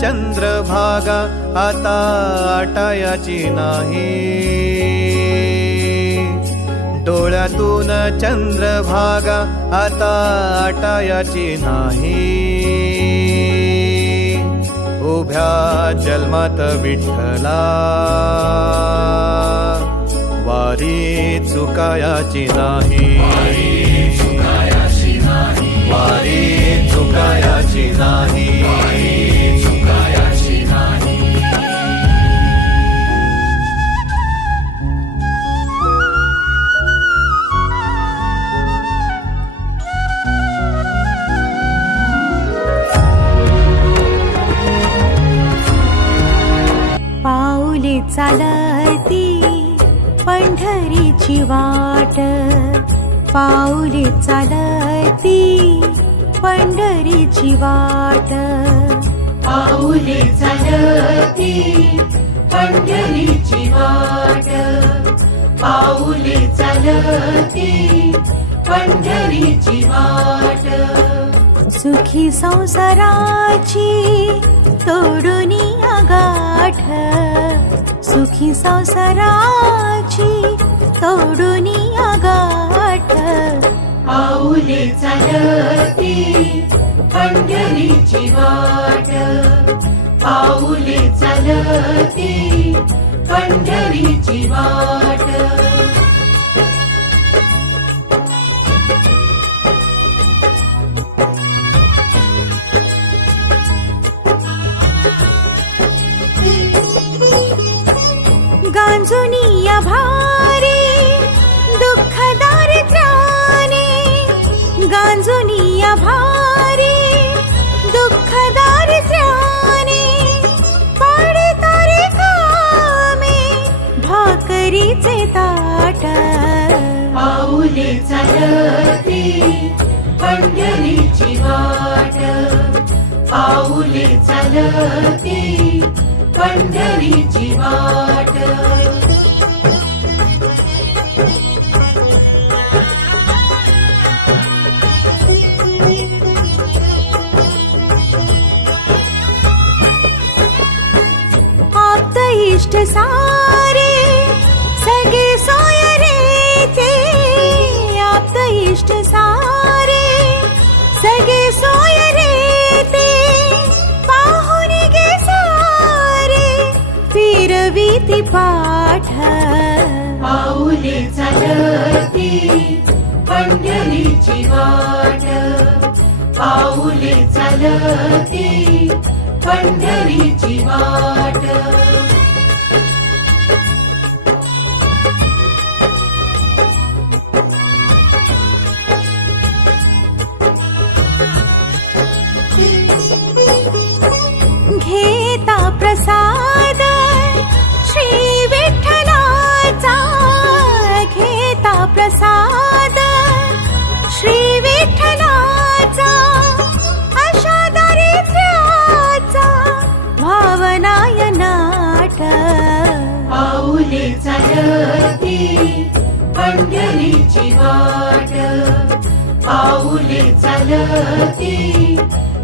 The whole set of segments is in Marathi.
चंद्रभागा आता आटायाची नाही, डोळ्यातून चंद्रभागा आता आटायाची नाही। उभ्या जन्मात विठ्ठला वारी चुकायाची नाही, वारी चुकायाची नाही। पाऊले चालती पंढरीची वाट, पाऊले चालती पंढरीची वाट, पाऊले चालती पंढरीची वाट, पाऊले चालती पंढरीची वाट। सुखी संसाराची तोडूनी गाठ, सुखी संसाराची तोडूनी गाठ। पाऊले चालती पंढरीची वाट, पाऊले चालती पंढरीची वाट। गांजुनिया भारी दुःख दारिद्र्याने, गांजुनिया भारी दुःख दारिद्र्याने, पडतारे कामे भाकरीचे ताट। पाऊले चालती पंढरीची वाट, पाऊले चालती पंढरीची वाट। आप्त इष्ट सारे सगळे सोय रे, आप्त इष्ट सारे सगळे सोय रे, पाहुणे गे सारे फिरवीती पाठ। पाऊले चालती पंढरीची वाट, पाऊले चालती पंढरीची वाट। घेता प्रसाद श्री विठ्ठलाचा, घेता प्रसाद श्री विठ्ठलाचा, अशा दारिद्र्याचा भावनाय नाट। पाऊले चालती पंढरीची वाट, पाऊले चालती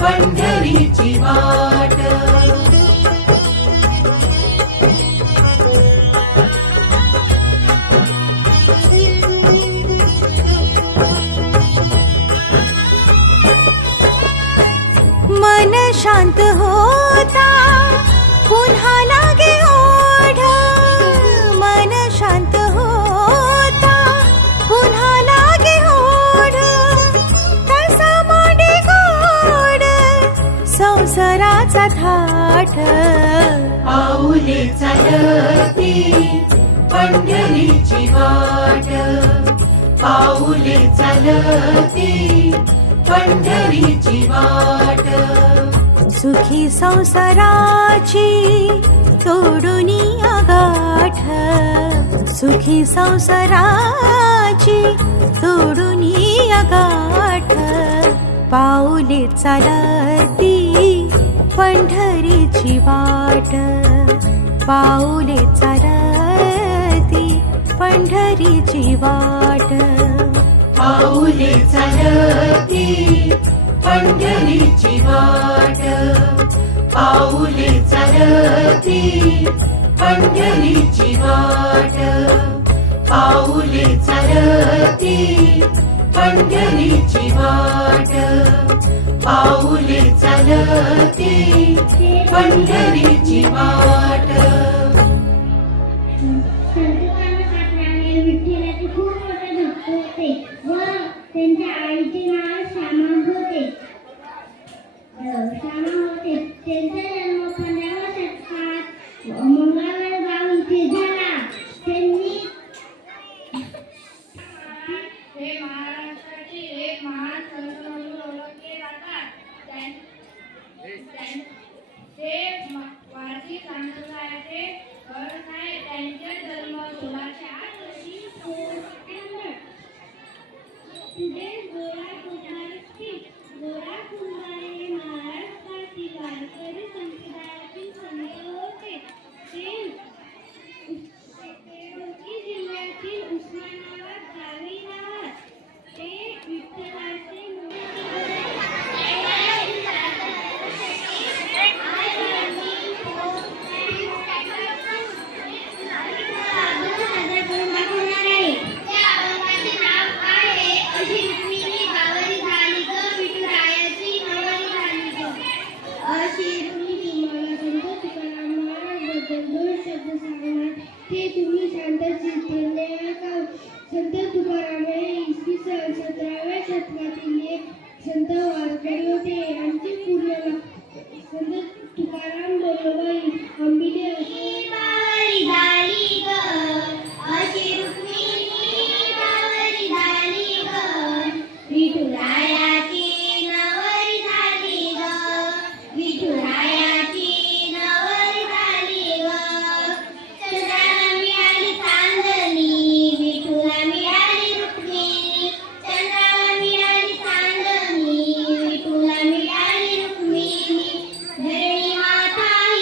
पंढरीची वाट। मन शांत होता पुन्हा लागे ओढ, मन शांत होता पुन्हा लागे ओढ, तसा मांडे गोड संसाराचा थाट। पाऊले चालती पंढरीची वाट, पाऊले चालती पंढरीची वाट। सुखी संसाराची तोडूनी गाठ, सुखी संसाराची तोडूनी गाठ। पाऊले चालती पंढरीची वाट, पाऊले चालती पंढरीची वाट। पाऊले चालती पंढरीची वाट, पाऊले चालती पंढरीची वाट पाऊले चालती पंढरीची वाट पाऊले चालती पंढरीची वाट विठ्ठलाचे खूप मोठे भक्त होते व त्यांच्या आईचे नाव श्यामा होते. त्यांचा जन्म 15व्या शतकात मंगळवेढ इथे झाला. त्यांनी हे महाराष्ट्राचे एक महान संत म्हणून ओळखले जातात. ते वारकरी संप्रदायाचे गरज आहे. त्यांचा जन्म 1608 रोजी पुढे गोरा कुंभारे हे महाराष्ट्रातील वारकरी संप्रदायातील संत होते. ते जिल्ह्यातील उस्मानाबाद गावी राहत. ते विठ्ठलाचे ते तुम्ही संत तुकाराम हे इसवी सन 17व्या शतकातील एक संत वारकरी होते. यांचे पूर्ण संत तुकाराम बरोबर आंबिले धरणी माता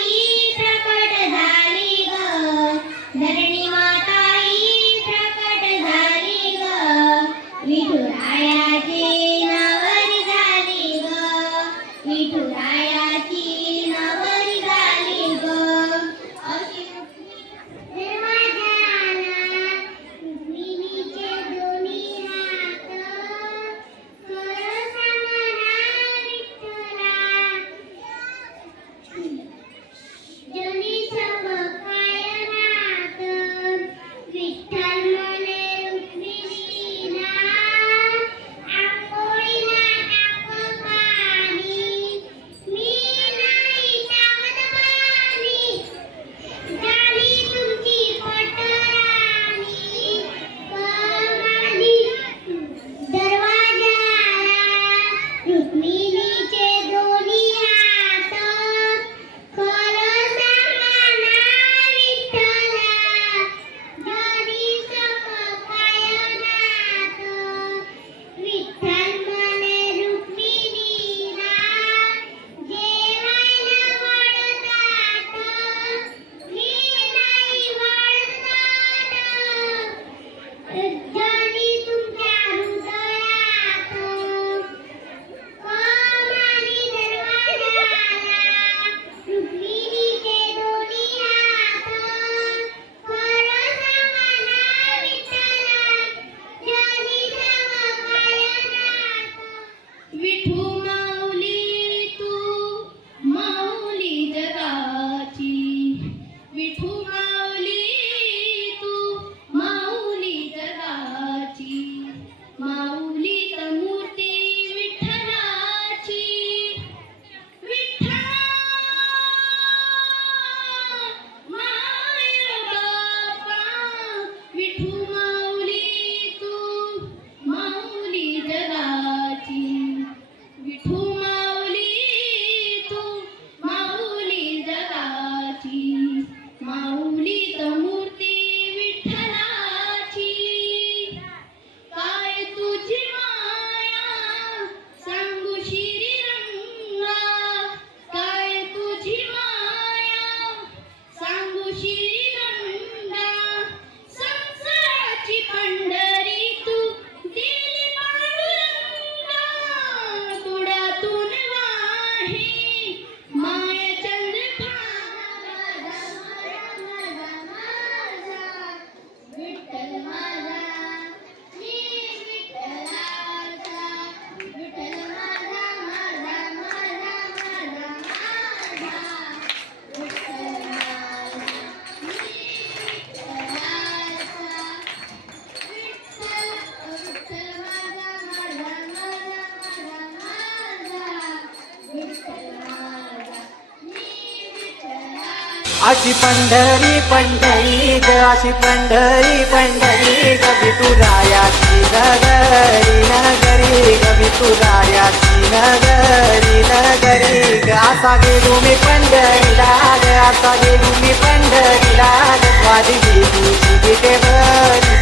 अशी पंढरी पंढरी ग अशी पंढरी पंढरी ग विठुरायाची नगरी नगरी ग विठुरायाची नगरी नगरी ग असा गेलो मी पंढरीला ग असा गेलो मी पंढरीला ग वादी तुझी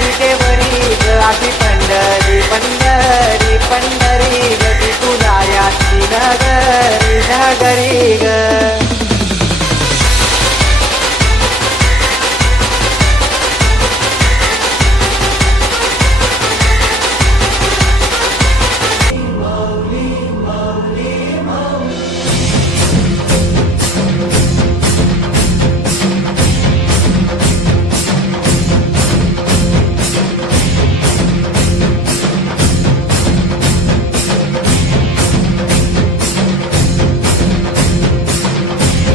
विटेवरी ग अशी पंढरी पंढरी पंढरी ग विठुरायाची नगरी नगरी ग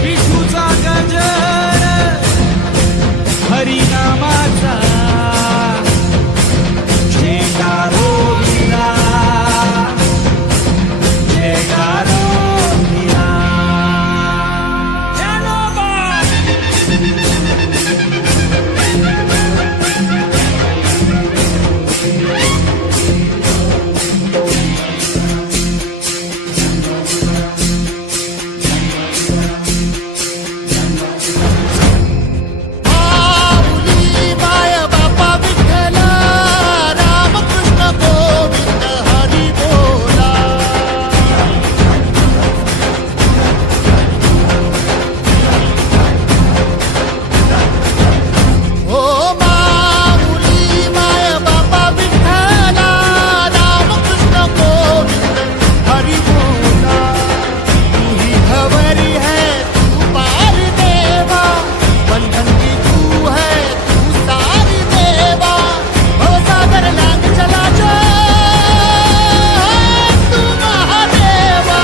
विठूचा गजर हरिनामाचा जयकारो विना जयकारो विना ज्ञानोबा माऊली माय बापा विठ्ठल रामकृष्ण गोविंद हरी बोला ओ माऊली माय बापा विठ्ठल रामकृष्ण गोविंद हरी बोला तू ही खबरी है तू पार देवा बंधन की तू है तू सारी देवा भवसागर लांग चला जो तू महादेवा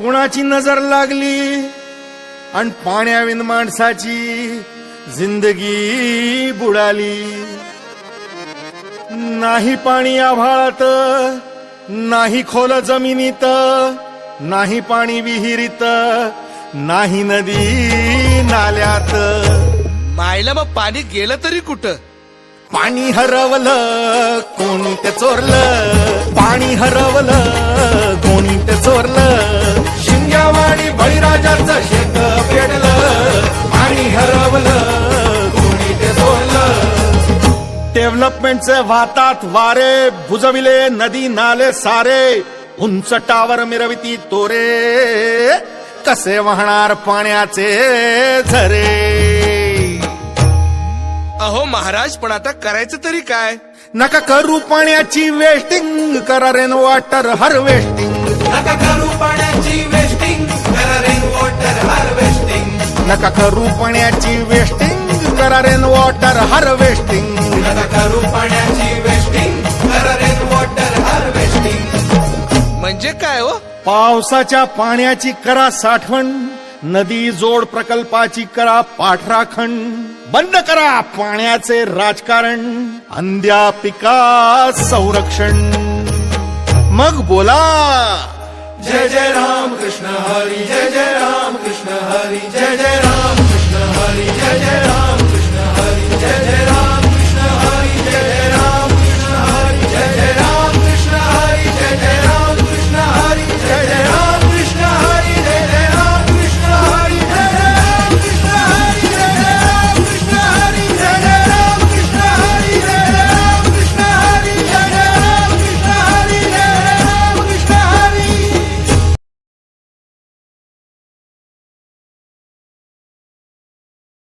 कुणाची नजर लागली आणि पाण्याविन माणसाची जिंदगी बुडाली. नाही पाणी आभाळात, नाही खोल जमिनीत, नाही पाणी विहिरीत, नाही नदी नाल्यात. मायला मग पाणी गेलं तरी कुठं? पाणी हरवलं कोणी ते चोरलं, पाणी हरवलं कोणी ते चोरलं. शिंग्यावाणी बळीराजाचं शेत पेटलं, पाणी हरवलं कोणी ते चोरलं. डेव्हलपमेंटचे वाहतात वारे, बुजविले नदी नाले सारे, उंच टावर मिरविती तोरे, कसे वाहणार पाण्याचे झरे. अहो महाराज, पण आता करायचं तरी काय? नका करू पाण्याची वेस्टिंग, करा रेन वॉटर हार्वेस्टिंग. नका करू पाण्याची वेस्टिंग, करा रेन वॉटर हार्वेस्टिंग. नका करू पाण्याची वेस्टिंग, करा रेन वॉटर हार्वेस्टिंग. नका करू पाण्याची वेस्टिंग, करा रेन वॉटर हार्वेस्टिंग. म्हणजे काय हो? पावसाच्या पाण्याची करा साठवण, नदी जोड प्रकल्पाची करा पाठराखण. बंद करा पाण्याचे राजकारण, अंध्या पिका संरक्षण. मग बोला जय जय राम कृष्ण हरी, जय जय राम कृष्ण हरी, जय जय